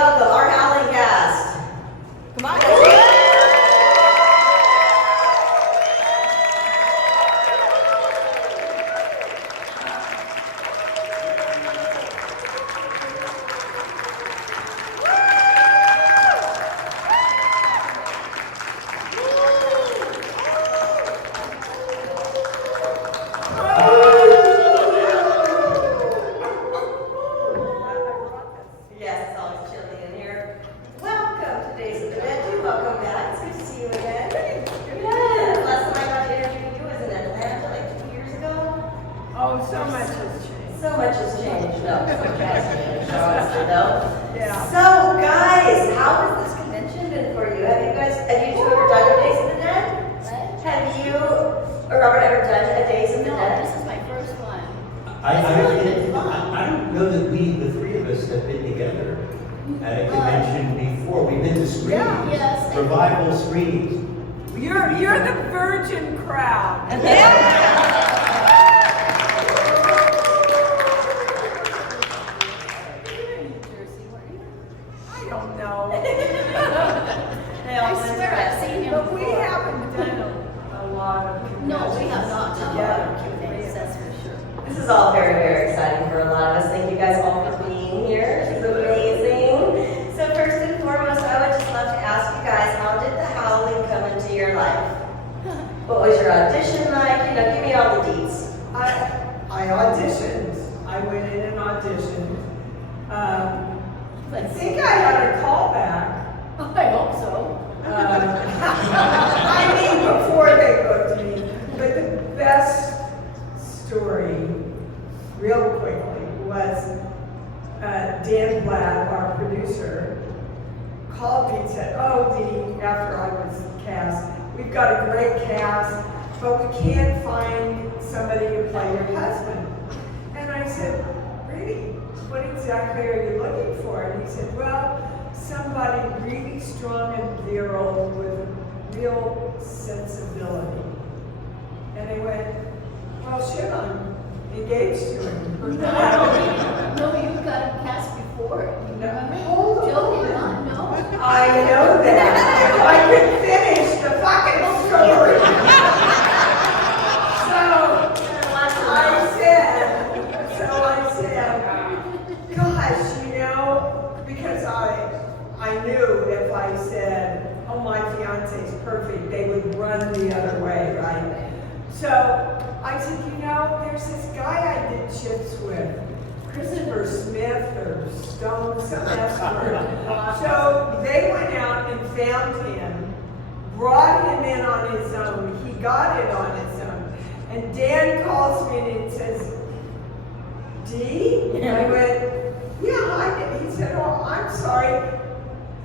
welcome our Howling cast. Come on. I don't know that we, the three of us, have been together at a convention before. We've been to screenings, yes, revival screenings. You're the virgin crowd. I don't know. I swear I've seen him But before. we haven't done a lot of conventions. No, we have not done a lot of Q&As, that's for sure. This is all very, very exciting for a lot of us. Thank you guys all for being here. This is amazing. So first and foremost, I would just love to ask you guys, how did the Howling come into your life? What was your audition like? You know, give me all the deets. I auditioned. I went in and auditioned. I think I had a call back. I hope so. I mean, before they booked me. But the best story, real quickly, was Dan Blatt, our producer, called me and said, "Oh, Dee," after I was cast, "we've got a great cast, but we can't find somebody to play your husband." And I said, "Really? What exactly are you looking for?" And he said, "Well, somebody really strong and virile with a real sensibility." And I went, "Well, shit, I'm engaged to him." No, you've got him cast before. Hold on. Joe did not know. I know that. If I could finish the fucking story. I said, gosh, you know, because I knew if I said, "Oh, my fiance's perfect," they would run the other way, right? So I said, you know, there's this guy I did chips with, Christopher Smith or Stone, some S word. So they went out and found him, brought him in on his own. He got it on his own. And Dan calls me and says, "Dee?" And I went, "Yeah, I did." He said, "Oh, I'm sorry.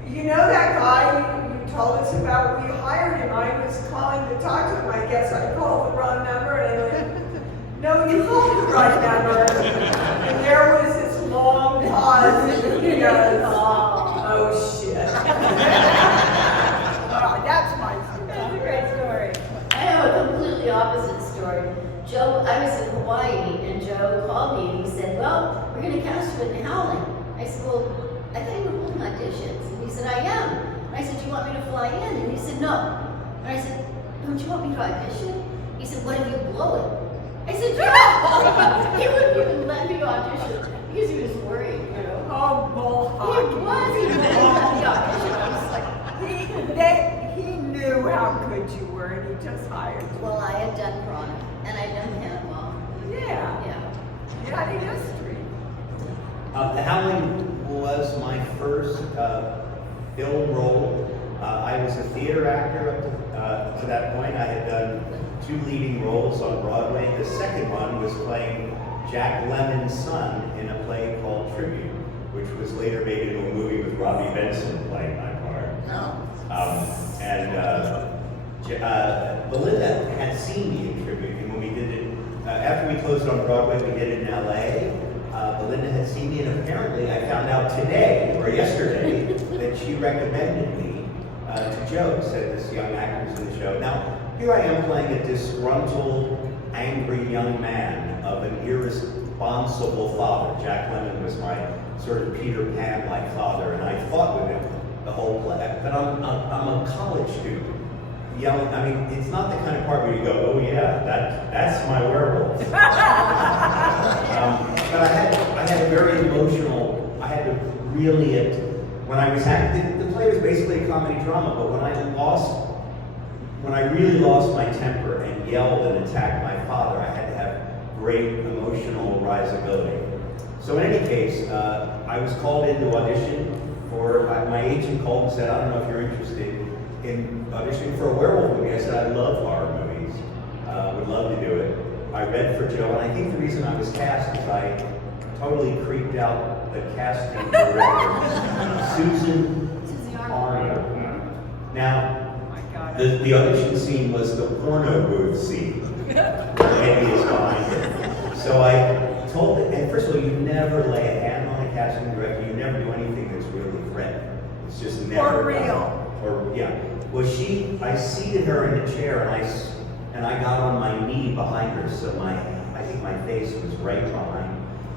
You know that guy you told us about? We hired him. I was calling to talk to him. I guess I called the wrong number." And I went, "No, you called the right number." And there was this long pause. And he goes, "Oh, shit." That's my story. That's a great story. I have a completely opposite story. Joe, I was in Hawaii, and Joe called me and he said, "Well, we're going to cast you in Howling." I said, "Well, I thought you were holding auditions." And he said, "I am." And I said, "Do you want me to fly in?" And he said, "No." And I said, "Don't you want me to audition?" He said, "What if you blow it?" I said, "Yeah." He wouldn't even let me audition because he was worried, you know. Oh, bull He was. He wouldn't let me audition. I was like, he knew how good you were, and he just hired you. well, I had done Prana, and I'd done Panama. Yeah. Yeah. The history. The Howling was my first film role. I was a theater actor up to that point. I had done 2 leading roles on Broadway. The second one was playing Jack Lemmon's son in a play called Tribute, which was later made into a movie with Robbie Benson playing my part. Belinda had seen me in Tribute, and when we did it, after we closed on Broadway, we did it in LA. Belinda had seen me, and apparently I found out today, or yesterday, that she recommended me to Joe, said this young actor's in the show. Now, here I am playing a disgruntled, angry young man of an irresponsible father. Jack Lemmon was my sort of Peter Pan-like father, and I fought with him the whole play. But I'm a college student. Yelling, I mean, it's not the kind of part where you go, oh yeah, that's my werewolf. But I had a very emotional, I had to really, when I was acting, the play was basically a comedy drama, but when I really lost my temper and yelled and attacked my father, I had to have great emotional risability. So in any case, I was called in to audition for, my agent called and said, I don't know if you're interested in auditioning for a werewolf movie. I said, I love horror movies, would love to do it. I read for Joe, and I think the reason I was cast is I totally creeped out the casting director, Susan Arnold. Now, the audition scene was the porno booth scene. Eddie is behind it. So I told it, and first of all, you never lay a hand on a casting director, you never do anything that's really threatening. It's just never For real. done. Or, yeah. Well, I seated her in a chair, and I got on my knee behind her, so I think my face was right behind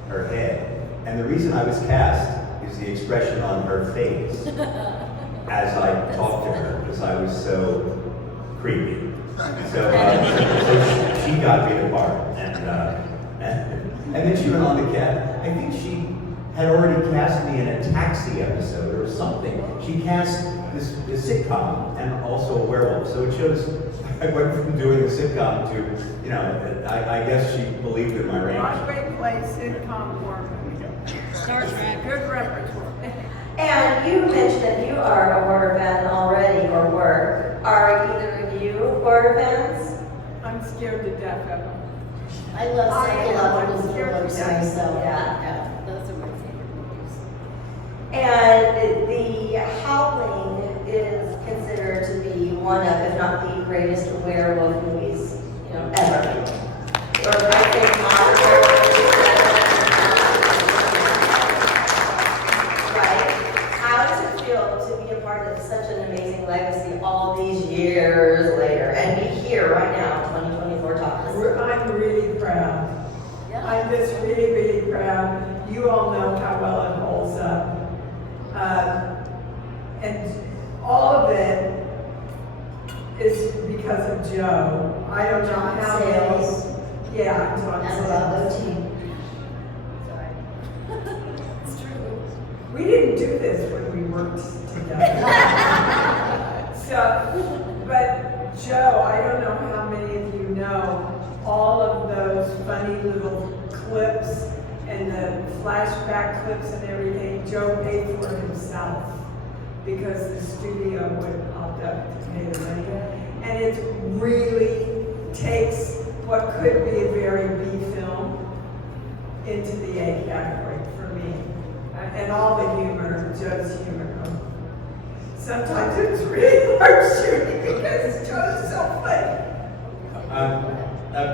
her head. And the reason I was cast is the expression on her face as I talked to her, because I was so creepy. So she got me the part, and then she went on to cast. I think she had already cast me in a Taxi episode or something. She cast this sitcom and also a werewolf. So it shows I went from doing the sitcom to, I guess she believed in my range. Broadway play, sitcom, horror movie. Star Trek. Good repertoire. And you mentioned that you are a horror fan already, or were. Are either of you horror fans? I'm scared to death of them. I love I am. psychological I'm scared to thrillers death. myself. Yeah. Those are my favorite movies. And the Howling is considered to be one of, if not the greatest werewolf movies, ever. Or I think modern werewolf. Right? How does it feel to be a part of such an amazing legacy all these years later, and be here right now, 2024 talking? I'm really proud. Yeah. I'm just really, really proud. You all know how well it holds up. And all of it is because of Joe. I don't know how many. Sales. Yeah, I'm talking And sales. Bravo team. Sorry. It's true. We didn't do this when we worked together. But Joe, I don't know how many of you know all of those funny little clips and the flashback clips and everything. Joe paid for himself because the studio wouldn't opt up to pay the money. And it really takes what could be a very B film into the A category for me. And all the humor, Joe's humor. Sometimes it's really hard shooting because Joe's so funny.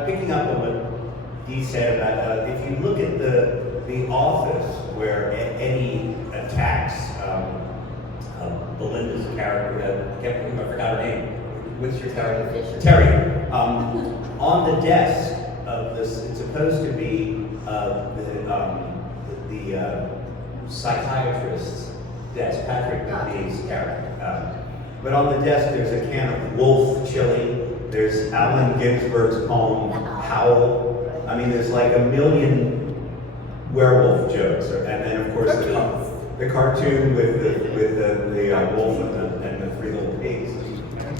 Picking up on what Dee said about, if you look at the office where Eddie attacks Belinda's character, I forgot her name. What's your character? Terry. On the desk of this, it's supposed to be the psychiatrist's desk, Patrick Dee's character. But on the desk, there's a can of Wolf chili. There's Allen Ginsberg's poem, Howl. I mean, there's like a million werewolf jokes. And then, of course, the cartoon with the wolf and the three little pigs.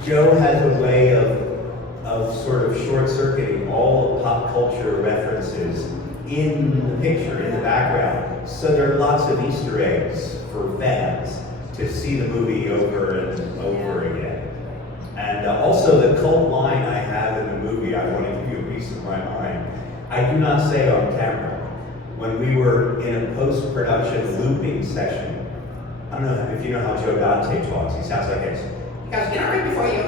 Joe has a way of sort of short-circuiting all the pop culture references in the picture, in the background. So there are lots of Easter eggs for fans to see the movie over and over again. And also the cult line I have in the movie, I want to give you a piece of my mind. I do not say on camera. When we were in a post-production looping session, I don't know if you know how Joe Dante talks. He sounds like this. He goes, right before you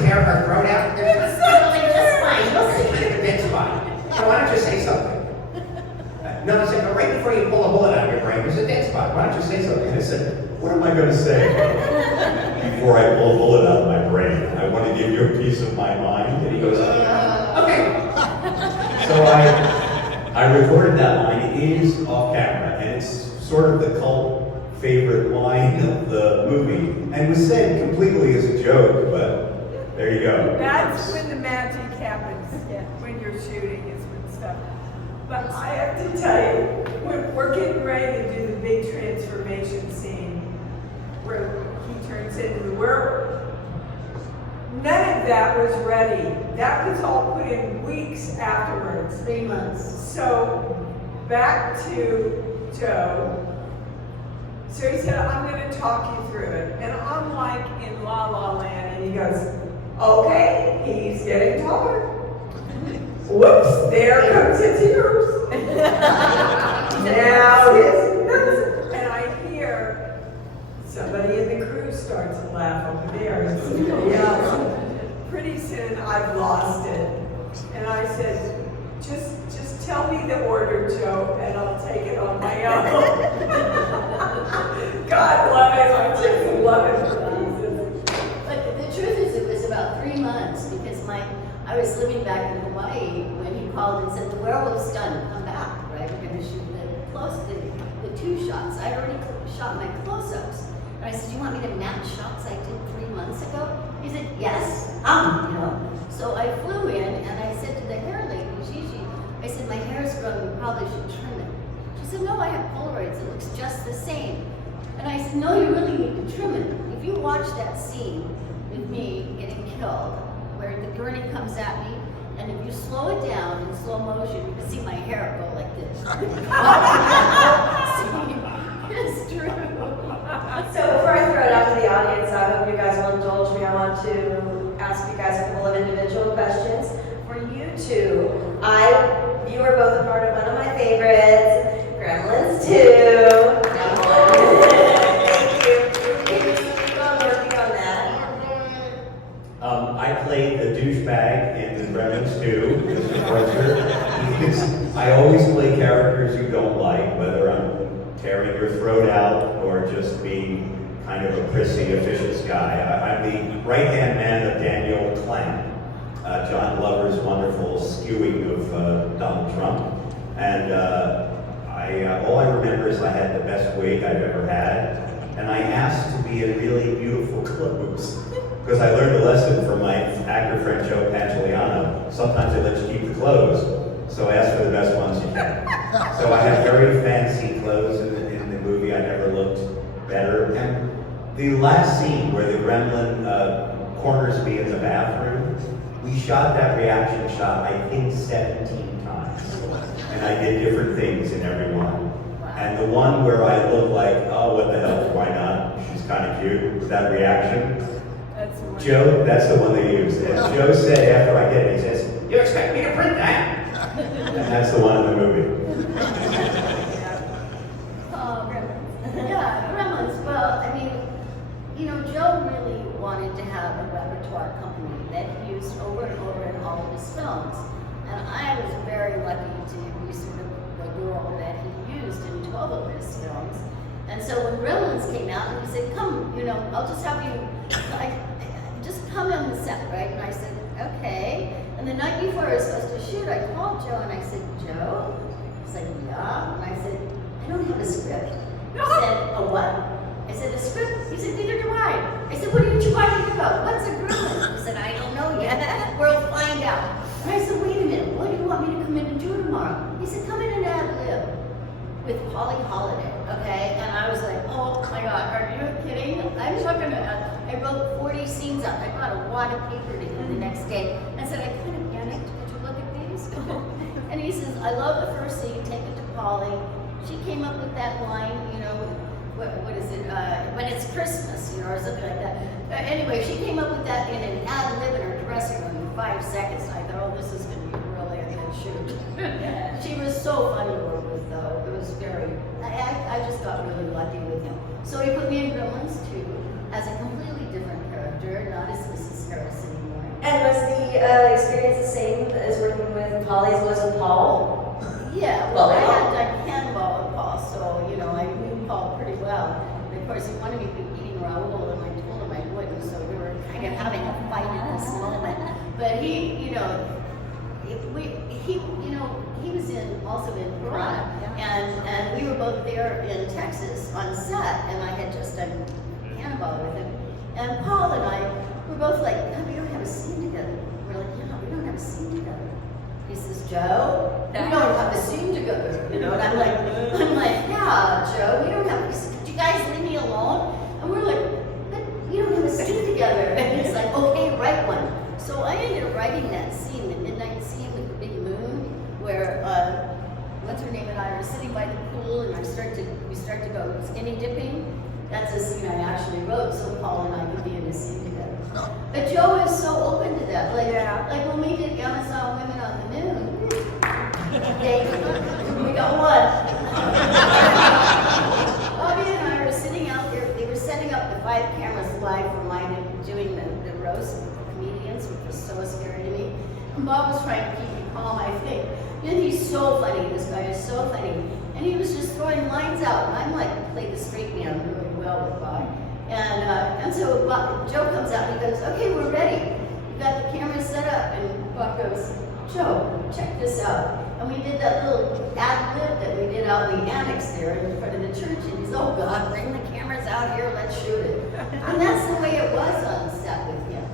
tear her throat out, there's something in the spine. You'll see it in the dead spine. So why don't you say something? No, I said, but right before you pull a bullet out of your brain, there's a dead spot. Why don't you say something? I said, what am I going to say before I pull a bullet out of my brain? I want to give you a piece of my mind. And he goes, okay. So I recorded that line is off camera, and it's sort of the cult favorite line of the movie, and was said completely as a joke, but there you go. That's when the magic happens, when you're shooting is when stuff. But I have to tell you, when we're getting ready to do the big transformation scene, where he turns into the werewolf, none of that was ready. That was all put in weeks afterwards. 3 months. So, back to Joe. So he said, I'm going to talk you through it. And I'm like in La La Land, and he goes, okay, he's getting taller. Whoops, there comes his ears. Now his nose. And I hear somebody in the crew starts to laugh over there. And somebody else. Pretty soon I've lost it. And I said, just tell me the order, Joe, and I'll take it on my own. God love it. I just love it for pieces. But the truth is, it was about 3 months because I was living back in Hawaii when he called and said, the werewolf's done, come back, right? We're going to shoot the 2 shots. I already shot my close-ups. And I said, you want me to match shots I did 3 months ago? He said, yes, you know. So I flew in and I said to the hair lady, Gigi, I said, my hair's grown, you probably should trim it. She said, no, I have Polaroids, it looks just the same. And I said, no, you really need to trim it. If you watch that scene with me getting killed, where the gurney comes at me, and if you slow it down in slow motion, you can see my hair go like this. It's true. So before I throw it out to the audience, I hope you guys will indulge me. I want to ask you guys a couple of individual questions. For you two, you are both a part of one of my favorites, Gremlins 2. Thank you. Keep on working on that. I played the douchebag in the Gremlins 2, Mr. Fletcher. I always play characters you don't like, whether I'm tearing your throat out or just being kind of a prissy, officious guy. I'm the right-hand man of Daniel Clamp, John Glover's wonderful skewing of Donald Trump. And all I remember is I had the best wig I've ever had, and I asked to be in really beautiful clothes. Because I learned a lesson from my actor friend Joe Pantoliano. Sometimes they let you keep the clothes, so ask for the best ones you can. So I had very fancy clothes in the movie. I never looked better. And the last scene where the gremlin corners me in the bathroom, we shot that reaction shot, I think, 17 times. And I did different things in every one. And the one where I look like, oh, what the hell, why not? She's kind of cute, that reaction. Joe, that's the one they used. And Joe said after I did it, he says, you expect me to print that? And that's the one in the movie. Yeah, Gremlins. Well, I mean, you know, Joe really wanted to have a repertoire company that he used over and over in all of his films. And I was very lucky to be sort of the girl that he used in 12 of his films. And so when Gremlins came out, he said, come, you know, I'll just have you, just come on the set, right? And I said, okay. And the night before I was supposed to shoot, I called Joe and I said, Joe? He said, yeah. And I said, I don't have a script. He said, a what? I said, a script? He said, neither do I. I said, what did you want to do about? What's a gremlin? He said, I don't know yet. We'll find out. And I said, wait a minute, what do you want me to come in and do tomorrow? He said, come in and ad-lib with Holly Holiday, okay? And I was like, oh my God, are you kidding? I'm not gonna, I wrote 40 scenes up. I brought a wad of paper to him the next day. I said, I kind of panicked. Did you look at these? And he says, I love the first scene, take it to Polly. She came up with that line, you know, what is it, when it's Christmas, you know, or something like that. Anyway, she came up with that in an ad-lib in her dressing room in 5 seconds. I thought, oh, this is going to be really a good shoot. She was so fun to work with, though. It was very, I just got really lucky with him. So he put me in Gremlins 2 as a completely different character, not as Mrs. Harris anymore. And was the experience the same as working with Polly as was with Paul? Yeah, well, I had done cannonball with Paul, so, you know, I knew Paul pretty well. And of course, he wanted me to be eating Raoul, and I told him I wouldn't, so we were kind of having a fight at this moment. But he, you know, he was also in Piranha, and we were both there in Texas on set, and I had just done Hannibal with him, and Paul and I were both like, no, we don't have a scene together. We're like, yeah, we don't have a scene together. He says, Joe, we don't have a scene together, and I'm like, yeah, Joe, we don't have. He said, could you guys leave me alone? And we're like, but we don't have a scene together. And he's like, okay, write one. So I ended up writing that scene, the midnight scene with the big moon, where what's her name and I are sitting by the pool, and we start to go skinny dipping. That's a scene I actually wrote, so Paul and I could be in a scene together. But Joe is so open to that. Like when we did Amazon Women on the Moon, we got one. Bobby and I were sitting out there. They were setting up the 5 cameras live for mine and doing the roast of the comedians, which was so scary to me. And Bob was trying to keep me calm, I think. And he's so funny. This guy is so funny. And he was just throwing lines out. And I'm like, played the straight man really well with Bob. And so Joe comes out and he goes, okay, we're ready. We got the camera set up. And Bob goes, Joe, check this out. And we did that little ad-lib that we did out in the annex there in front of the church. And he's, oh God, bring the cameras out here, let's shoot it. And that's the way it was on set with him.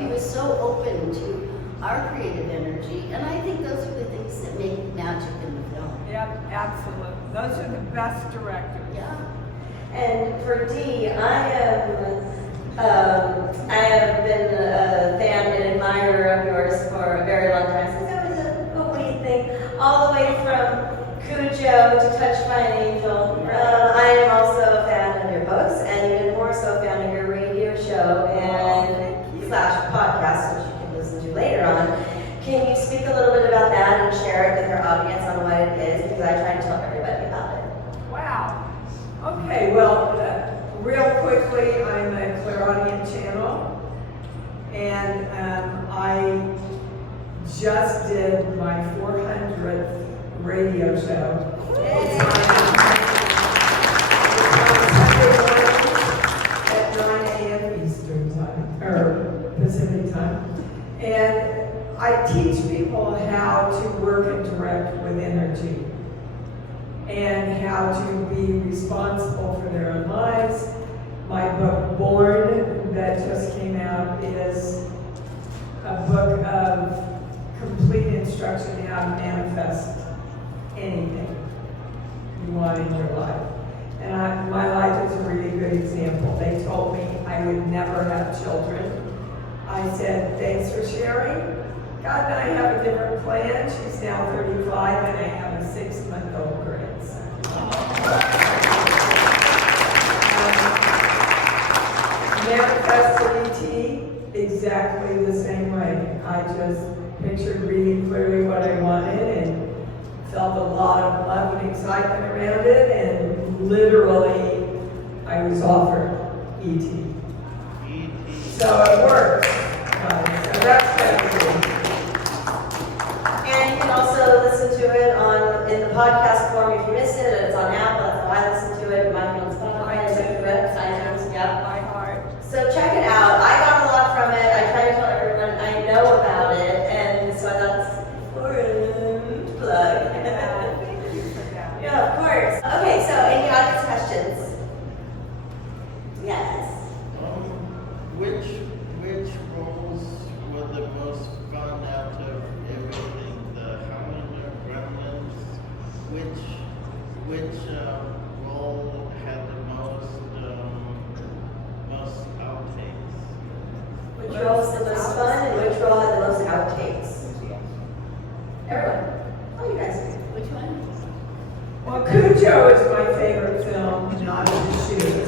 He was so open to our creative energy. And I think those are the things that make magic in the film. Yep, absolutely. Those are the best directors. Yeah. And for Dee, I have been a fan and admirer of yours for a very long time, since I was a wee thing, all the way from Cujo to Touched by an Angel. I am also a fan of your books, and even more so a fan of your radio show and / podcast, which you can listen to later on. Can you speak a little bit about that and share it with our audience on what it is? Because I try to tell everybody about it. Wow. Okay, well, real quickly, I'm a clairaudient channel, and I just did my 400th radio show. It's on Sunday mornings at 9 a.m. Eastern time, or Pacific time. And I teach people how to work and direct with energy, and how to be responsible for their own lives. My book, Born, that just came out, is a book of complete instruction how to manifest anything you want in your life. And my life is a really good example. They told me I would never have children. I said, thanks for sharing. God and I have a different plan. She's now 35, and I have a 6-month-old grandson. Manifested exactly the same way. I just pictured really clearly what I wanted and felt a lot of love and excitement around it, and literally I was offered E.T. So it works. So that's crazy. And you can also listen to it in the podcast form if you miss it. It's on Apple. That's how I listen to it. It might be on Spotify. iTunes, yeah. My heart. So check it out. I got a lot from it. I try to tell everyone I know about it, and so I thought it's important plug. Thank you for that. Yeah, of course. Okay, so any audience questions? Yes. Which roles were the most fun out of everything? The Howling or Gremlins? Which role had the most outtakes? Which role was the most fun, and which role had the most outtakes? Everyone. Oh, you guys do. Which one? Well, Cujo is my favorite film, not to shoot,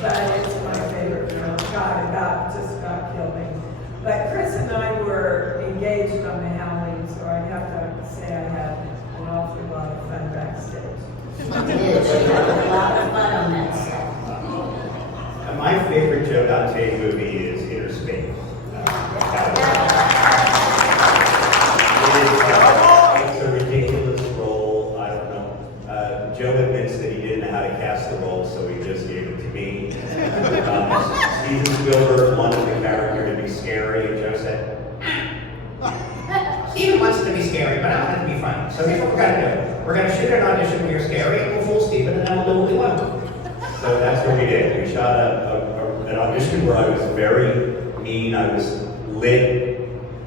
but it's my favorite film. God, just about killed me. But Chris and I were engaged on the Howling, so I have to say I had an awful lot of fun backstage. She did. She had a lot of fun on that set. My favorite Joe Dante movie is Inner Space. It's a ridiculous role. I don't know. Joe admits that he didn't know how to cast the role, so he just gave it to me. Steven Spielberg wanted the character to be scary, and Joe said, Steven wants fine. So here's what we're gonna do. We're gonna shoot an audition where you're scary and we'll fool Steven and then we'll do what we want. So that's what we did. We shot an audition where I was very mean. I was lit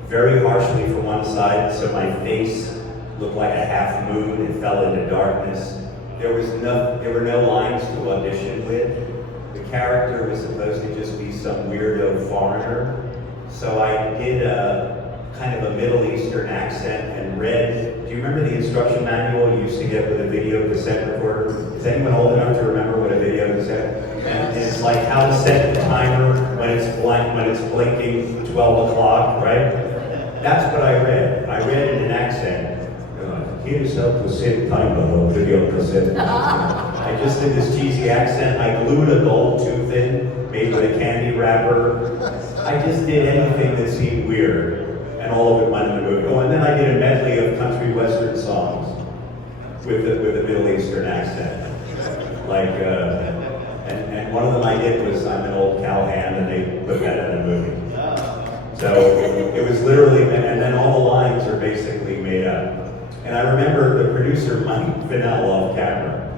very harshly from one side, so my face looked like a half moon. It fell into darkness. There were no lines to audition with. The character was supposed to just be some weirdo foreigner. So I did kind of a Middle Eastern accent and read, do you remember the instruction manual you used to get with a video cassette recorder? Is anyone old enough to remember what a video cassette? And it's like how to set the timer when it's blinking 12 o'clock, right? That's what I read. I read in an accent. Here's how to set timer on video cassette. I just did this cheesy accent. I glued a gold tooth in, made with a candy wrapper. I just did anything that seemed weird, and all of it went in the movie. Oh, and then I did a medley of country western songs with a Middle Eastern accent. Like, and one of them I did was I'm an old cowhand, and they put that in the movie. So it was literally, and then all the lines are basically made up. And I remember the producer, Mike Fennell, off camera.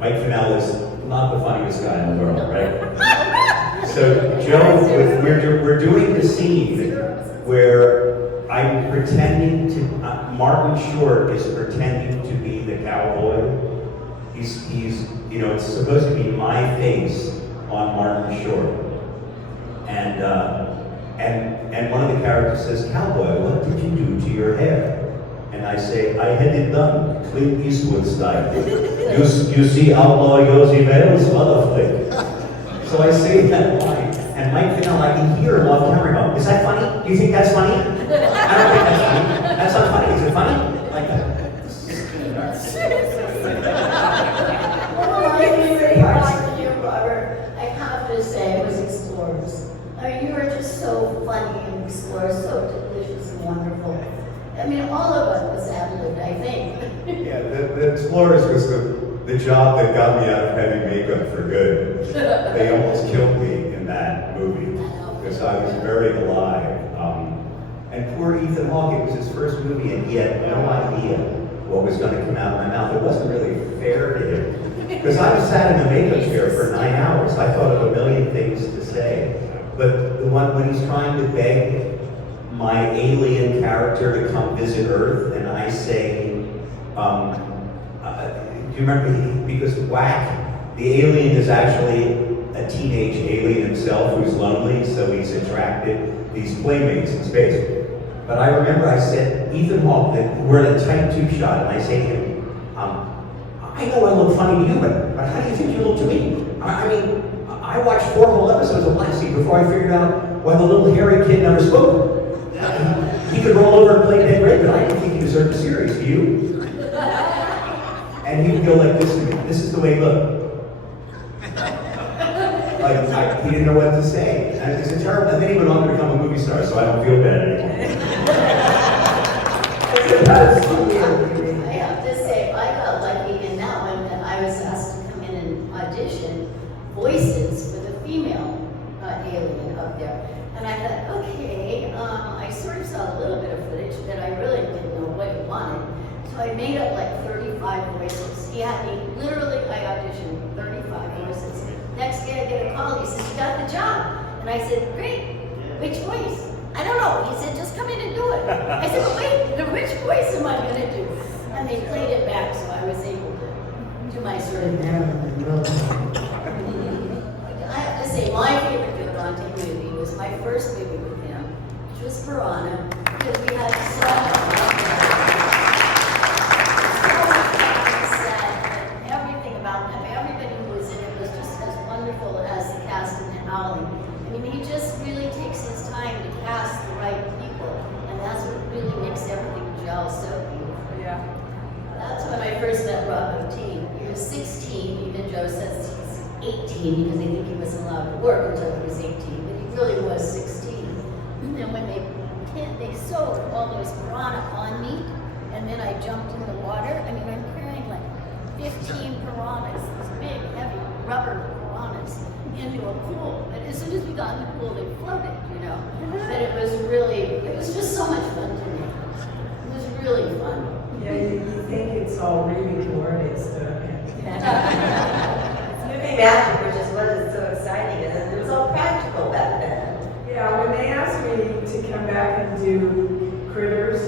Mike Fennell is not the funniest guy in the world, right? So Joe, we're doing the scene where I'm pretending to, Martin Short is pretending to be the cowboy. He's it's supposed to be my face on Martin Short. And one of the characters says, "Cowboy, what did you do to your hair?" And I say, "I had it done, Clint Eastwood style. You see Outlaw Yossi Vale's mother flick." So I say that line, and Mike Fennell, I can hear him off camera go, "Is that funny? Do you think that's funny?" "I don't think that's funny. That's not funny. Is it funny?" Like that. One of my favorite parts of you, Robert, I have to say, was Explorers. I mean, you were just so funny in Explorers, so delicious and wonderful. I mean, all of us was ad-libbed, I think. Yeah, the Explorers was the job that got me out of heavy makeup for good. They almost killed me in that movie because I was very alive. And poor Ethan Hawke, it was his first movie and he had no idea what was going to come out of my mouth. It wasn't really fair to him because I was sat in the makeup chair for 9 hours. I thought of a million things to say. But the one when he's trying to beg my alien character to come visit Earth, and I say, do you remember, because Whack, the alien is actually a teenage alien himself who's lonely, so he's attracted these playmates in space. But I remember I said, Ethan Hawke, that we're in a tight tube shot, and I say to him, I know I look funny to you, but how do you think you look to me? I mean, I watched 4 whole episodes of Lassie before I figured out why the little hairy kid never spoke. He could roll over and play dead red, but I didn't think he deserved a series. Do you? And he would go like this to me. This is the way he looked. Like, he didn't know what to say. And it's a terrible, and then he went on to become a movie star, so I don't feel bad anymore. I have to say, I got lucky in that one that I was asked to come in and audition voices for the female alien up there. And I thought, okay, I sort of saw a little bit of footage, but I really didn't know what he wanted. So I made up like 35 voices. He had me, literally, I auditioned 35 voices. Next day I get a call, he says, "You got the job." And I said, "Great, which voice?" "I don't know." He said, "Just come in and do it." I said, "But wait, which voice am I going to do?" And they played it back, so I was able to do my sort of Marilyn Monroe. I have to say, my favorite Durante movie was my first movie with him, which was Piranha, because we had so much fun. Everything about him, everybody who was in it was just as wonderful as the cast in Howling. I mean, he just really takes his time to cast the right people, and that's what really makes everything gel so beautiful. Yeah. That's when I first met Robert T. He was 16, even Joe says he's 18 because they think he wasn't allowed to work until he was 18, but he really was 16. And then when they sewed all those piranha on me, and then I jumped in the water, I mean, I'm carrying like 15 piranhas, these big, heavy rubber piranhas, into a pool. But as soon as we got in the pool, they floated, you know. But it was just so much fun to me. It was really fun. Yeah, you think it's all really glorious, don't you? It's movie magic, which is what is so exciting, and it was all practical back then. Yeah, when they asked me to come back and do Critters,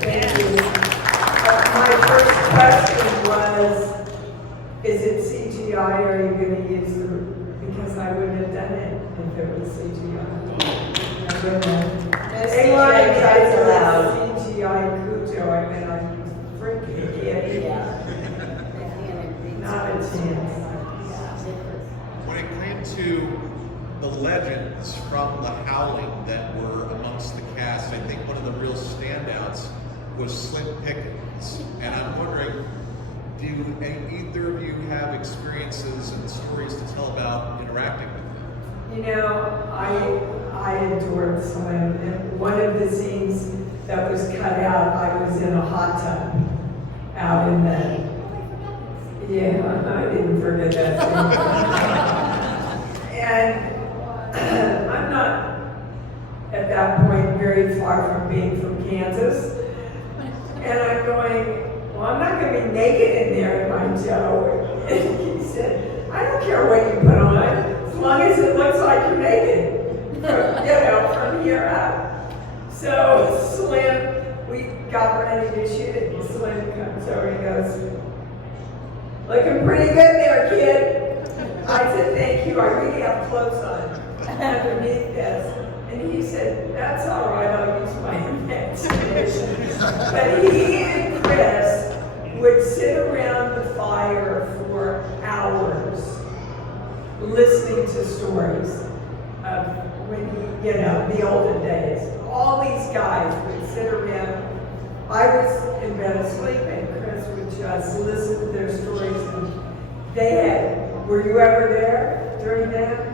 thank you. My first question was, is it CGI or are you going to use the, because I wouldn't have done it if it was CGI. I wouldn't have. No They CGI wanted kids to allowed. CGI Cujo, I mean, I'm freaking kidding. Yeah. Not a chance. When it came to the legends from the Howling that were amongst the cast, I think one of the real standouts was Slim Pickens. And I'm wondering, do either of you have experiences and stories to tell about interacting with him? You know, I adored Slim. And one of the scenes that was cut out, I was in a hot tub out in the, yeah, I didn't forget that scene. And I'm not at that point very far from being from Kansas. And I'm going, well, I'm not going to be naked in there, am I, Joe? And he said, I don't care what you put on, as long as it looks like you're naked, from here up. So Slim, we got ready to shoot it, and Slim comes over and goes, looking pretty good there, kid. I said, thank you, I really have clothes on underneath this. And he said, that's all right, I'll use my imagination. But he and Chris would sit around the fire for hours listening to stories of when he, the olden days. All these guys would sit around. I was in bed asleep and Chris would just listen to their stories. And they had, were you ever there during that?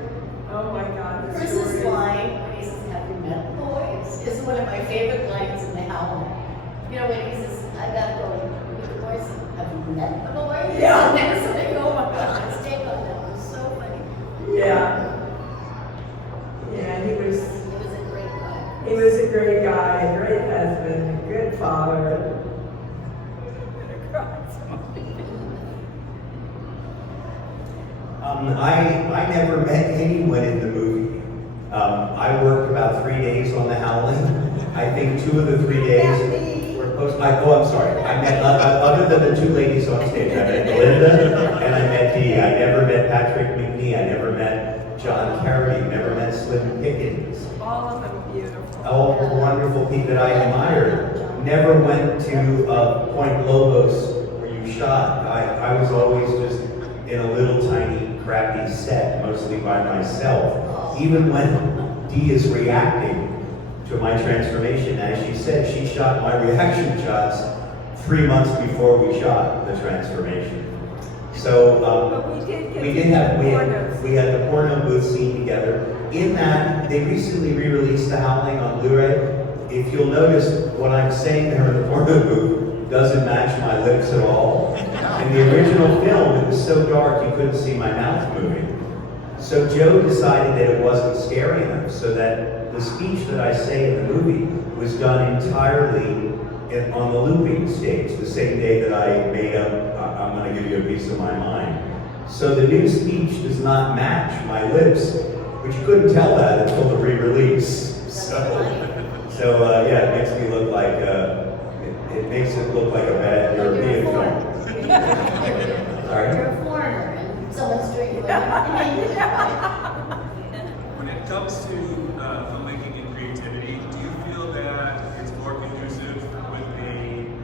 Oh my God. the Chris's stories. line, when he says, have you met the boys, is one of my favorite lines in the Howling. You know, when he says, I gotta go with the boys, have you met the boys? Yeah. And then something, oh my God, his take on that was so funny. Yeah. Yeah, It was a great line. he was a great guy, a great husband, a good father. I never met anyone in the movie. I worked about 3 days on the Howling. I think 2 of the 3 days were I'm sorry. I met, other than the 2 ladies on stage, I met Belinda and I met Dee. I never met Patrick McNee. I never met John Carey. Never met Slim Pickens. All of them beautiful. All the wonderful people that I admired. Never went to Point Lobos where you shot. I was always just in a little tiny crappy set, mostly by myself. Even when Dee is reacting to my transformation, as she said, she shot my reaction shots 3 months before we shot the transformation. So But we did get we to had pornos. we had the porno booth scene together. In that, they recently re-released The Howling on Blu-ray. If you'll notice, what I'm saying there in the porno booth doesn't match my lips at all. In the original film, it was so dark you couldn't see my mouth moving. So Joe decided that it wasn't scary enough, so that the speech that I say in the movie was done entirely on the looping stage, the same day that I made up, I'm going to give you a piece of my mind. So the new speech does not match my lips, but you couldn't tell that until the re-release. So yeah, it makes me look like, it makes it look like a bad European film. Sorry? You're a foreigner and someone's drinking. When it comes to filmmaking and creativity, do you feel that it's more conducive with a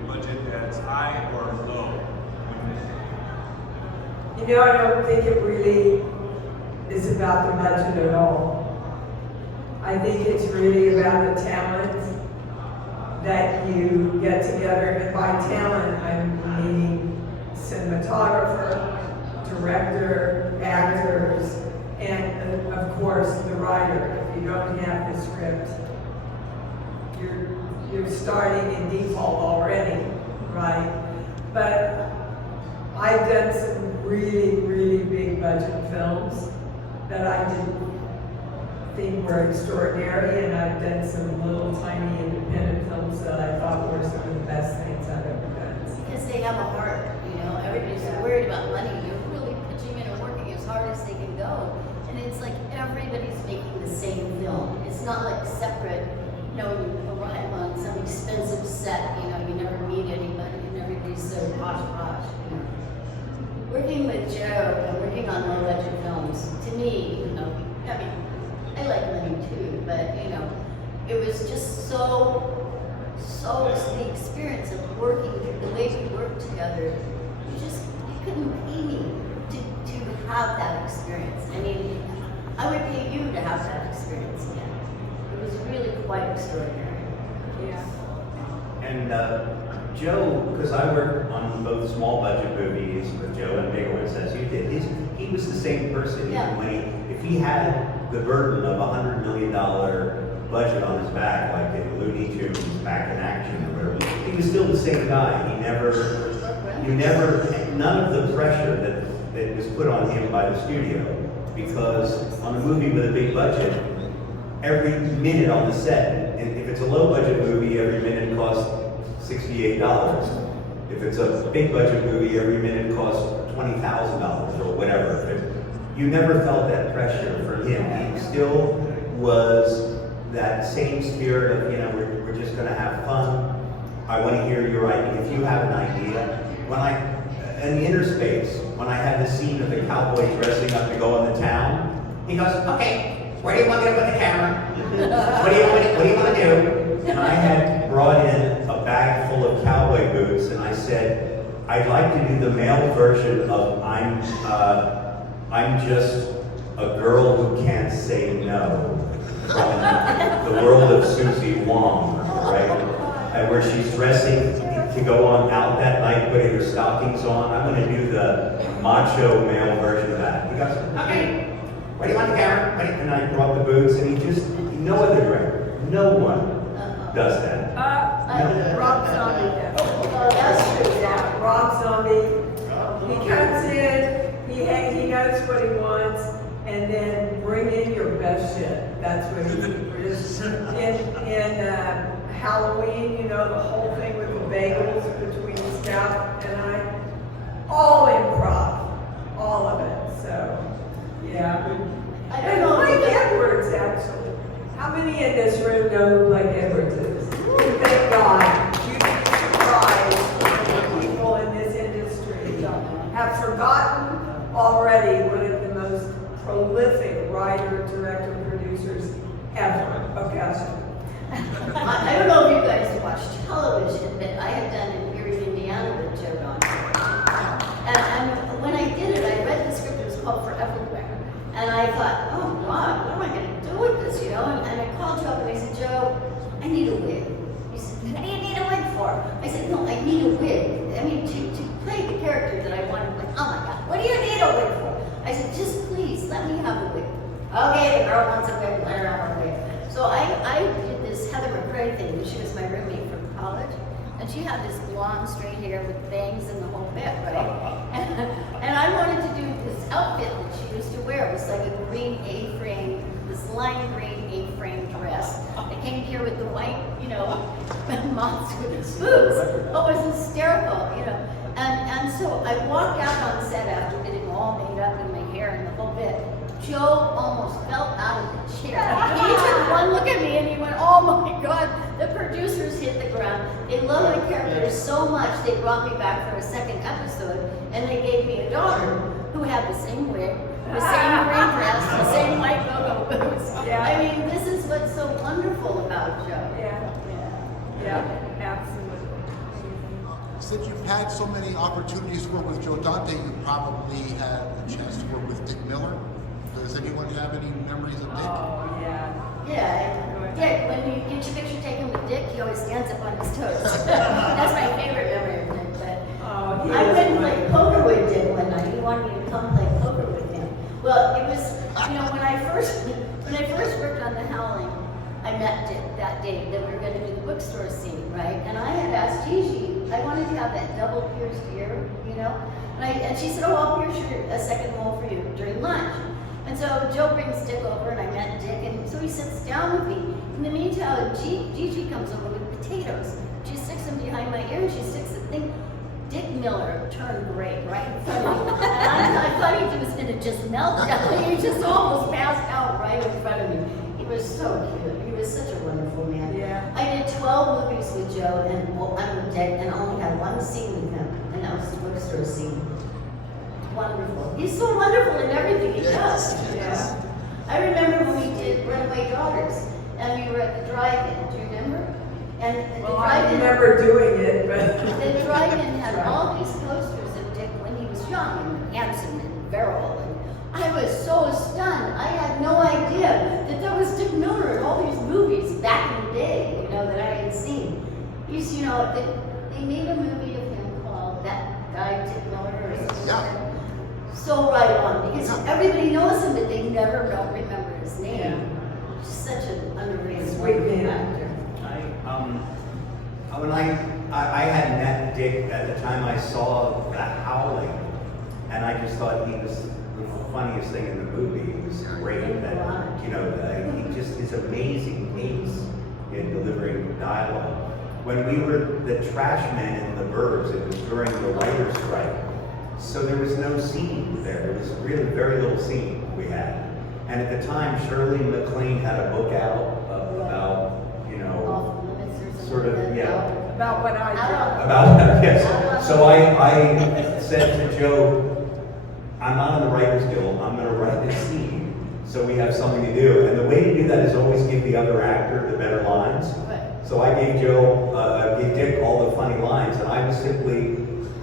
budget that's high or low? You know, I don't think it really is about the budget at all. I think it's really about the talent that you get together. And by talent, I'm meaning cinematographer, director, actors, and of course the writer. If you don't have the script, you're starting in default already, right? But I've done some really, really big budget films that I didn't think were extraordinary, and I've done some little tiny independent films that I thought were some of the best things I've ever done. Because they have a heart, you know, everybody's so worried about money. They're really pitching in and working as hard as they can go. And it's like everybody's making the same film. It's not like separate, you know, you arrive on some expensive set, you know, you never meet anybody and everybody's so posh, you know. Working with Joe and working on low budget films, to me, you know, I mean, I like money too, but you know, it was just so the experience of working, the way we worked together, you couldn't pay me to have that experience. I mean, I would pay you to have that experience again. It was really quite extraordinary. Yeah. And Joe, because I worked on both small budget movies with Joe and bigger ones as you did, he was the same person. Yeah. Even when if he had the burden of $100 million budget on his back, like in Looney Tunes Back in Action or whatever, he was still the same guy. None of the pressure that was put on him by the studio, because on a movie with a big budget, every minute on the set, and if it's a low budget movie, every minute costs $68. If it's a big budget movie, every minute costs $20,000 or whatever. You never felt that pressure from him. He still was that same spirit of, you know, we're just going to have fun. I want to hear your idea. If you have an idea, in the Interspace, when I had the scene of the cowboy dressing up to go in the town, he goes, okay, where do you want me to put the camera? What do you want to do? And I had brought in a bag full of cowboy boots, and I said, I'd like to do the male version of I'm just a girl who can't say no, from the world of Susie Wong, right? And where she's dressing to go on out that night, putting her stockings on. I'm going to do the macho male version of that. He goes, okay, where do you want the camera? And I brought the boots, and no other director, no one does that. Rob Zombie does. Oh, that's true. Yeah, Rob Zombie. He comes in, he knows what he wants, and then bring in your best shit. That's what he is. In Halloween, you know, the whole thing with the bagels between Scout and I, all improv, all of it. So, yeah. I don't And know. Blake Edwards, actually. How many in this room know who Blake Edwards is? Thank God. You'd be surprised when people in this industry have forgotten already one of the most prolific writer, director, producers ever. Okay. I don't know if you guys watch television, but I have done in Erie, Indiana with Joe Don. And when I did it, I read the script, it was called For Everywhere. And I thought, oh God, what am I going to do with this, you know? And I called Joe up and I said, Joe, I need a wig. He said, what do you need a wig for? I said, no, I need a wig. I mean, to play the character that I wanted to play. Oh my God, what do you need a wig for? I said, just please, let me have a wig. Okay, the girl wants a wig, let her have a wig. So I did this Heather McRae thing. She was my roommate from college. And she had this blonde straight hair with bangs and the whole bit, right? And I wanted to do this outfit that she used to wear. It was like a green A-frame, this lime green A-frame dress. It came here with the white, you know, moths with its boots. Oh, it was hysterical, you know. And so I walked out on set after getting all made up in my hair and the whole bit. Joe almost fell out of the chair. He took one look at me and he went, oh my God, the producers hit the ground. They love my character so much, they brought me back for a second episode and they gave me a daughter who had the same wig, the same green dress, the same white go-go boots. Yeah. I mean, this is what's so wonderful about Joe. Yeah, absolutely. Since you've had so many opportunities to work with Joe Dante, you probably had a chance to work with Dick Miller. Does anyone have any memories of Dick? Oh, yeah. Yeah, Dick, when you get your picture taken with Dick, he always stands up on his toes. That's my favorite memory of Dick. But Oh, he I was went and my- played poker with Dick one night. He wanted me to come play poker with him. Well, it was, you know, when I first worked on The Howling, I met Dick that day that we were going to do the bookstore scene, right? And I had asked Gigi, I wanted to have that double pierced ear, you know? And she said, oh, I'll pierce a second hole for you during lunch. And so Joe brings Dick over, and I met Dick, and so he sits down with me. In the meantime, Gigi comes over with potatoes. She sticks them behind my ear, and she sticks the thing. Dick Miller turned gray right in front of me. And I thought he was going to just melt down. He just almost passed out right in front of me. He was so cute. He was such a wonderful man. Yeah. I did 12 movies with Joe, and I'm with Dick, and only had one scene with him, and that was the bookstore scene. Wonderful. He's so wonderful in everything he does. Yeah. I remember when we did Runaway Daughters, and we were at the drive-in. Do you remember? And the Well, I drive-in. remember doing it, but. The drive-in had all these posters of Dick when he was young and handsome and virile. And I was so stunned. I had no idea that there was Dick Miller in all these movies back in the day, you know, that I had seen. He's, you know, they made a movie of him called That Guy Dick Miller or something like that. So right on, because everybody knows him, but they never don't remember his name. Yeah. Just such an underrated Sweet wonderful man. actor. When I had met Dick at the time I saw The Howling, and I just thought he was the funniest thing in the movie. He was great. That, you know, he just his amazing pace in delivering dialogue. When we were the trash men in the Burbs, it was during the writer's strike, so there was no scene there. There was really very little scene we had. And at the time, Shirley MacLaine had a book out about, you know, Off limits or something sort of, like that. yeah. About what I did. About that, yes. So I said to Joe, I'm not in the Writers Guild, I'm gonna write this scene, so we have something to do. And the way to do that is always give the other actor the better lines. Right. So I gave gave Dick all the funny lines, and I was simply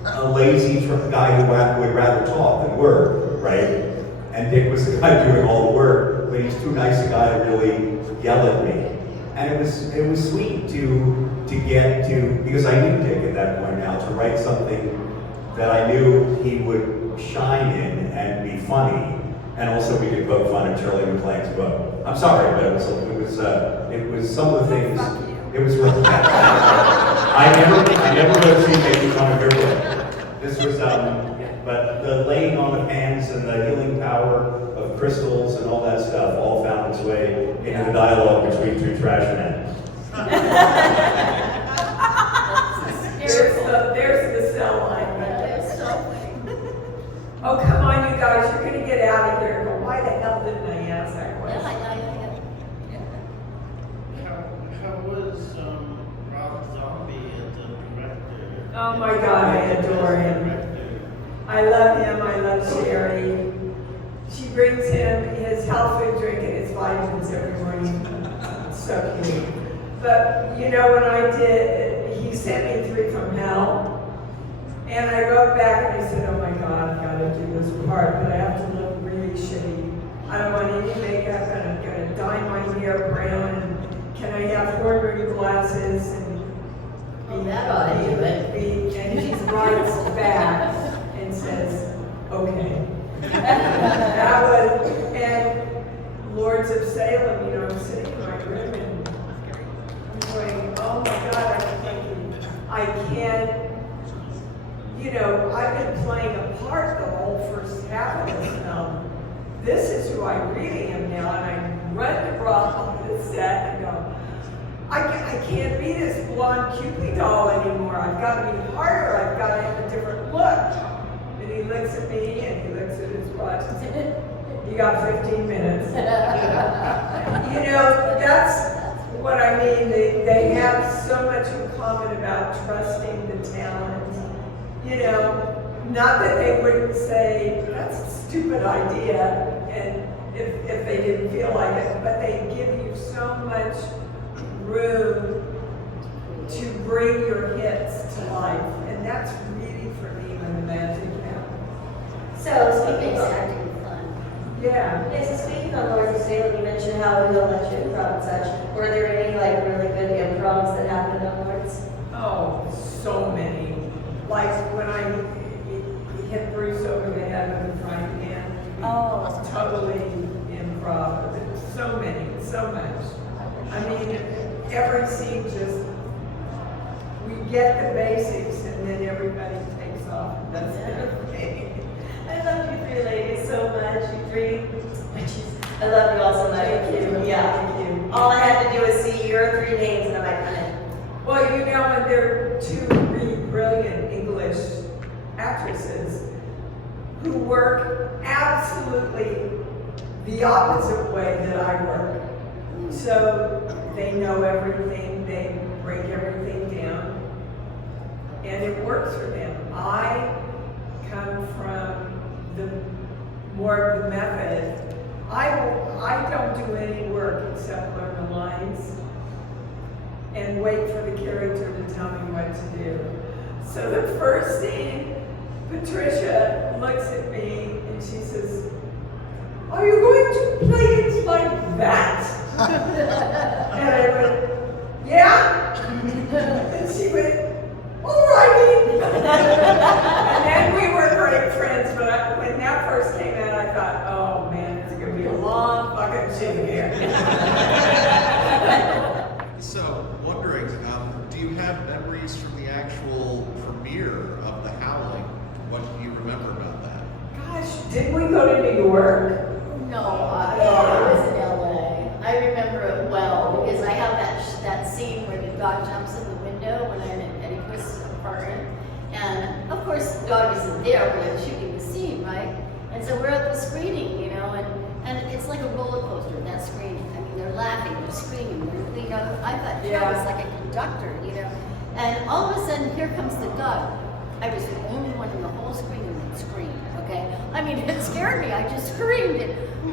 a lazy guy who would rather talk than work, right? And Dick was the guy doing all the work, but he's too nice a guy to really yell at me. And it was sweet to get to, because I knew Dick at that point now, to write something that I knew he would shine in and be funny, and also we could poke fun at Shirley MacLaine's book. I'm sorry, but it was some of the things. It was really I never would see making fun of your book. This was but the laying on of hands and the healing power of crystals and all that stuff all found its way into the dialogue between two trash men. There's the cell line. Oh, come on, you guys, you're gonna get out of here. But why the hell didn't I ask that question? How was Rob Zombie as a director? Oh my God, I adore him. I love him, I love Sherry. She brings him his health food drink and his vitamins every morning. So cute. But you know, when I did, he sent me 3 from Hell. And I wrote back and I said, oh my God, I've got to do this part, but I have to look really shitty. I don't want any makeup, and I'm going to dye my hair brown, and can I have horn-rimmed glasses? And Oh, that ought to do it. and he writes back and says, okay. That was, and Lords of Salem, you know, I'm sitting in my room and I'm going, oh my God, I'm thinking, I can't, you know, I've been playing a part the whole first half of this film. This is who I really am now, and I run across on the set and go, I can't be this blonde Cupid doll anymore. I've got to be harder. I've got to have a different look. And he looks at me and he looks at his watch and says, you got 15 minutes. You know, that's what I mean. They have so much in common about trusting the talent. You know, not that they wouldn't say, that's a stupid idea, and if they didn't feel like it, but they give you so much room to bring your hits to life. And that's really, for me, when the magic happens. So It speaking makes of, acting fun. Yeah. so speaking of Lords of Salem, you mentioned how he'll let you improv and such. Were there any like really good improvs that happened on Lords? Oh, so many. Like when I hit Bruce over the head with a frying pan. Oh. Totally improv. So many, so much. I mean, every scene just, we get the basics and then everybody takes off. That's it. I love you 3 ladies so much. You 3 I love you all so much. Thank you. Yeah. Thank you. All I had to do was see your 3 names and I'm like, I'm in. Well, you know, and they're 2 really brilliant English actresses who work absolutely the opposite way that I work. So they know everything, they break everything down, and it works for them. I come from the more of the method. I don't do any work except learn the lines and wait for the character to tell me what to do. So the first scene, Patricia looks at me and she says, "Are you going to play it like that?" And I went, "Yeah." And she went, "Alrighty." And then we were great friends, but when that first came out, I thought, oh man, it's gonna be a long fucking shit here. So, wondering, do you have memories from the actual premiere of The Howling? What do you remember about that? Gosh, didn't we go to New York? No, I was in LA. I remember it well because I have that scene where the dog jumps in the window when I'm in Eddie Quist's apartment. And of course, the dog isn't there when I'm shooting the scene, right? And so we're at the screening, you know, and it's like a roller coaster, that screening. I mean, they're laughing, they're screaming, you know, I thought Joe was like a conductor, you know. And all of a sudden, here comes the dog. I was the only one in the whole screening that screamed, okay? I mean, it scared me, I just screamed.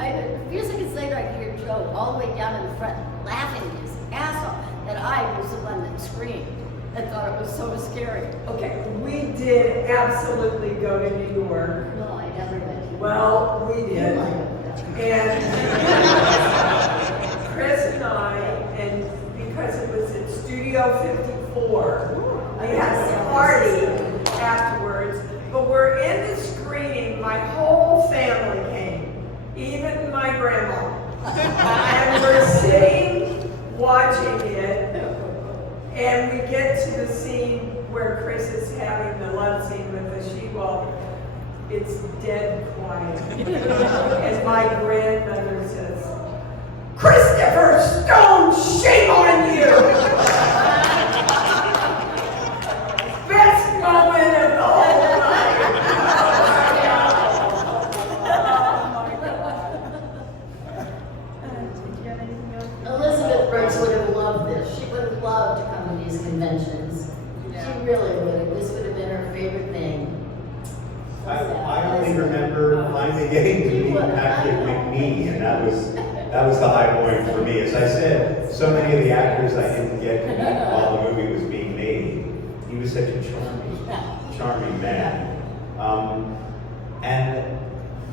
A few seconds later, I could hear Joe all the way down in the front laughing his ass off that I was the one that screamed and thought it was so scary. Okay, we did absolutely go to New York. No, I never went. Well, we did. And Chris and I, and because it was at Studio 54, we had a party afterwards, but we're in the screening, my whole family came, even my grandma. And we're sitting, watching it, and we get to the scene where Chris is having the love scene with the she-wolf. It's dead quiet. And my grandmother says, "Christopher Stone, shame on you!" Best moment of the whole night. Elizabeth Brooks would have loved this. She would have loved to come to these conventions. She really would have. This would have been her favorite thing. I only remember finally getting to meet Patrick McNee, and that was the high point for me. As I said, so many of the actors I didn't get to meet while the movie was being made. He was such a charming man. And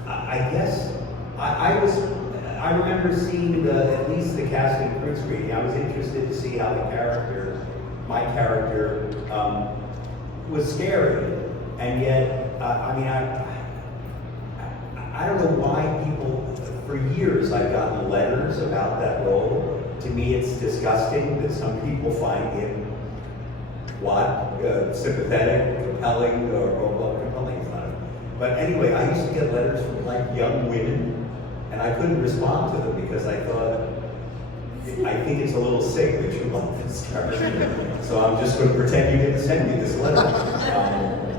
I guess I remember seeing at least the cast and crew screening. I was interested to see how my character, was scary, and yet. I don't know why people, for years I've gotten letters about that role. To me it's disgusting that some people find him, sympathetic, compelling, well, compelling is not. But anyway, I used to get letters from like young women, and I couldn't respond to them because I thought, I think it's a little sick that you love this character. So I'm just going to pretend you didn't send me this letter.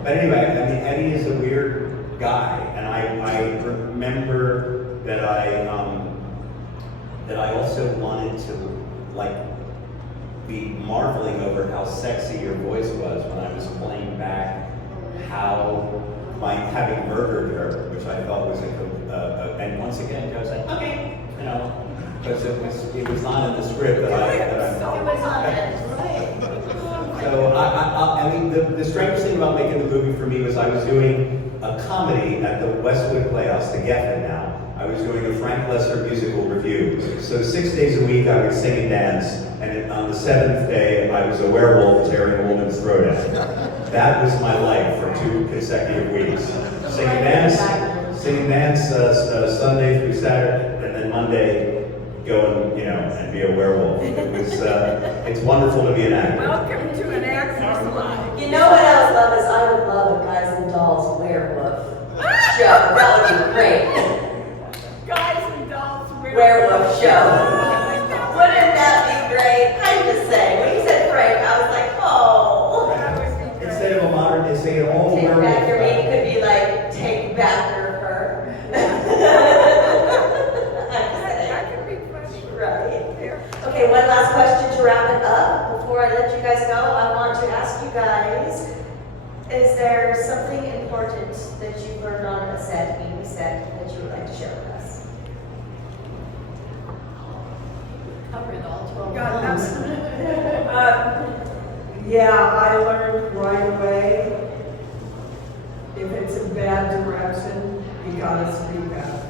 But anyway, I mean, Eddie is a weird guy, and I remember that I also wanted to like be marveling over how sexy your voice was when I was playing back how by having murdered her, which I thought was and once again Joe said, okay, you know, because it was not in the script that I It was on it, right? So I mean, the strangest thing about making the movie for me was I was doing a comedy at the Westwood Playhouse, the Geffen now. I was doing a Frank Lesser musical review. So 6 days a week I would sing and dance, and on the 7th day I was a werewolf tearing a woman's throat out. That was my life for 2 consecutive weeks. Sing and dance Sunday through Saturday, and then Monday go and be a werewolf. It was, it's wonderful to be an actor. Welcome to an actor's life. You know what I would love is I would love a Guys and Dolls werewolf show. That would be great. Guys and Dolls werewolf. show. Wouldn't that be great? I'm just saying, when you said Frank, I was like, oh. Instead of a modern day saying, oh, Take werewolf. back your meat could be like, take back your fur. That could be funny. Right. Okay, one last question to wrap it up. Before I let you guys go, I want to ask you guys, is there something important that you've learned on a set, being set, that you would like to share with us? Covered all 12 God, months. Yeah, I learned right away, if it's a bad direction, you gotta speak up.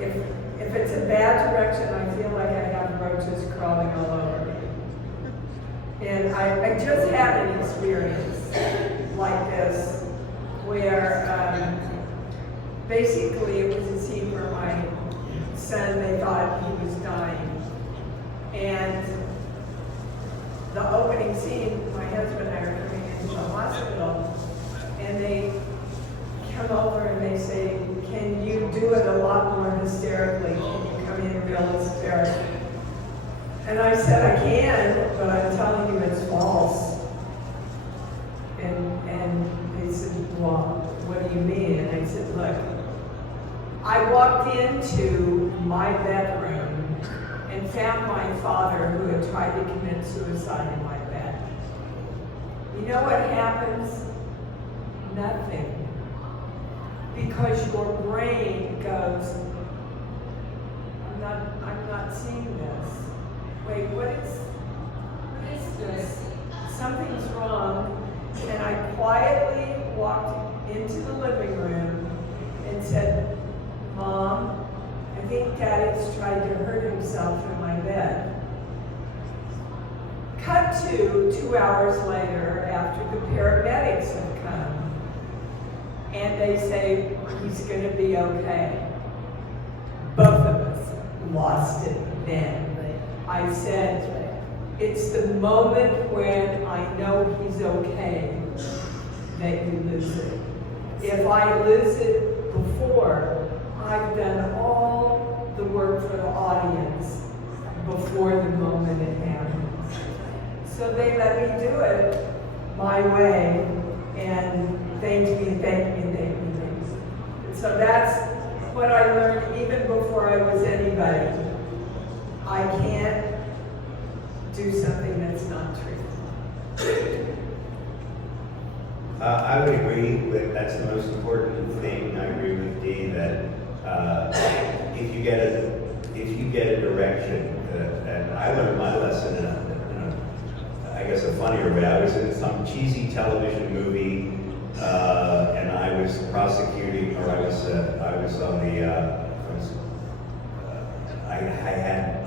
If it's a bad direction, I feel like I have roaches crawling all over me. And I just had an experience like this where basically it was a scene where my son, they thought he was dying. And the opening scene, my husband and I are coming into the hospital, and they come over and they say, can you do it a lot more hysterically? Can you come in real hysterical? And I said, I can, but I'm telling you it's false. And they said, well, what do you mean? And I said, look, I walked into my bedroom and found my father who had tried to commit suicide in my bed. You know what happens? Nothing. Because your brain goes, I'm not seeing this. Wait, what is this? Something's wrong. And I quietly walked into the living room and said, Mom, I think Daddy's tried to hurt himself in my bed. Cut to 2 hours later after the paramedics have come. And they say, he's going to be okay. Both of us lost it then. I said, it's the moment when I know he's okay that you lose it. If I lose it before, I've done all the work for the audience before the moment it happens. So they let me do it my way, and thank me. So that's what I learned even before I was anybody. I can't do something that's not true. I would agree with that's the most important thing. I agree with Dee that if you get a direction, and I learned my lesson in I guess a funnier way. I was in some cheesy television movie, and I was prosecuting, or I was on the. I had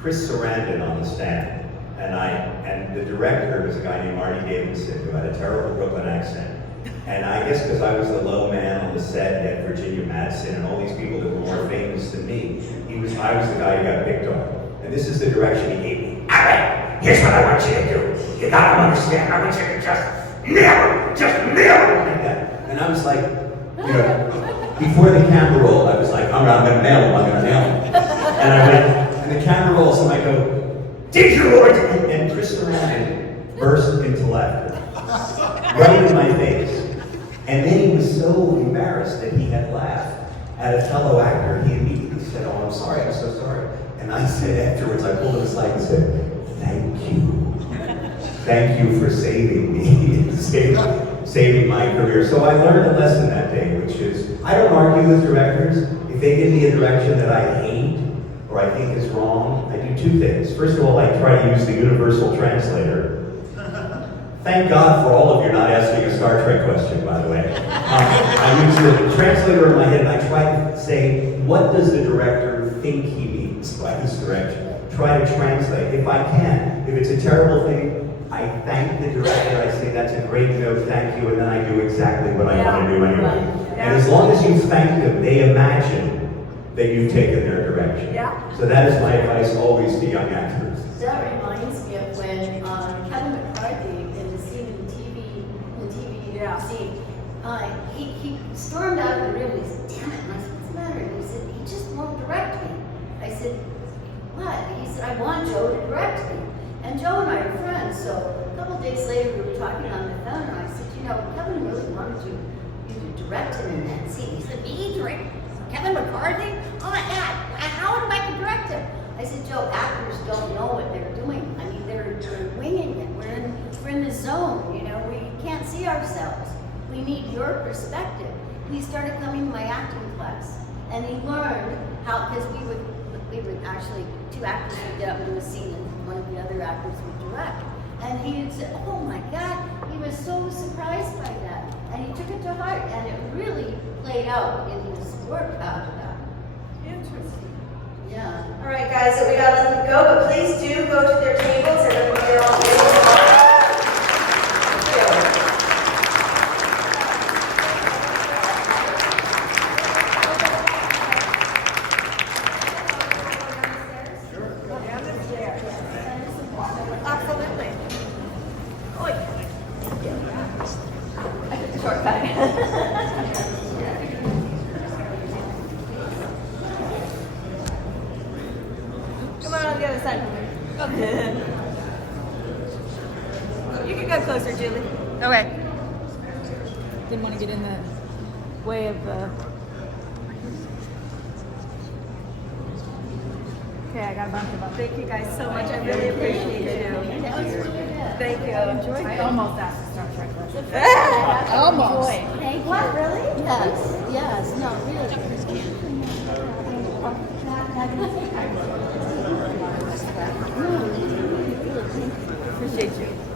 Chris Sarandon on the stand, and the director was a guy named Marty Davidson who had a terrible Brooklyn accent. And I guess because I was the low man on the set, you had Virginia Madsen and all these people that were more famous than me. I was the guy who got picked on. And this is the direction he gave me. All right, here's what I want you to do. You gotta understand, I want you to just nail it like that. And I was like, you know, before the camera rolled, I was like, I'm gonna nail him, I'm gonna nail him. And I went, and the camera rolls, and I go, did you? And Chris Sarandon burst into laughter, right in my face. And then he was so embarrassed that he had laughed at a fellow actor. He immediately said, oh, I'm sorry, I'm so sorry. And I said afterwards, I pulled him aside and said, thank you. Thank you for saving me, saving my career. So I learned a lesson that day, which is, I don't argue with directors. If they give me a direction that I hate, or I think is wrong, I do two things. First of all, I try to use the universal translator. Thank God for all of you not asking a Star Trek question, by the way. I use the translator in my head and I try to say, what does the director think he means by this direction? Try to translate, if I can. If it's a terrible thing, I thank the director, I say, that's a great joke, thank you, and then I do exactly what I want to do anyway. And as long as you thank them, they imagine that you've taken their direction. Yeah. So that is my advice always to young actors. That reminds me of when Kevin McCarthy in the scene in the TV Yeah. scene, he stormed out of the room and he said, damn it, am I supposed the matter? And he said, he just won't direct me. I said, what? He said, I want Joe to direct me. And Joe and I are friends, so a couple of days later we were talking on the phone, and I said, you know, Kevin really wanted you to direct him in that scene. He said, me direct Kevin McCarthy? Oh my God, how am I to direct him? I said, Joe, actors don't know what they're doing. I mean, they're winging it. We're in the zone, you know, we can't see ourselves. We need your perspective. He started coming to my acting class, and he learned how, because we would actually, two actors would get up and do a scene, and one of the other actors would direct. And he had said, oh my God, he was so surprised by that. And he took it to heart, and it really played out in his work after that. Interesting. Yeah. All right, guys, so we gotta let them go, but please do go to their tables and everybody they're all tables. Absolutely. Come on the other side. Okay. You can go closer, Julie. Okay. Didn't want to get in the way of the. Okay, I got a bunch of them. Thank you guys so much. I really appreciate you. That was really good. Thank you. I almost asked to start Trek. Almost. Thank you. What, really? Yes, no, really. Appreciate you.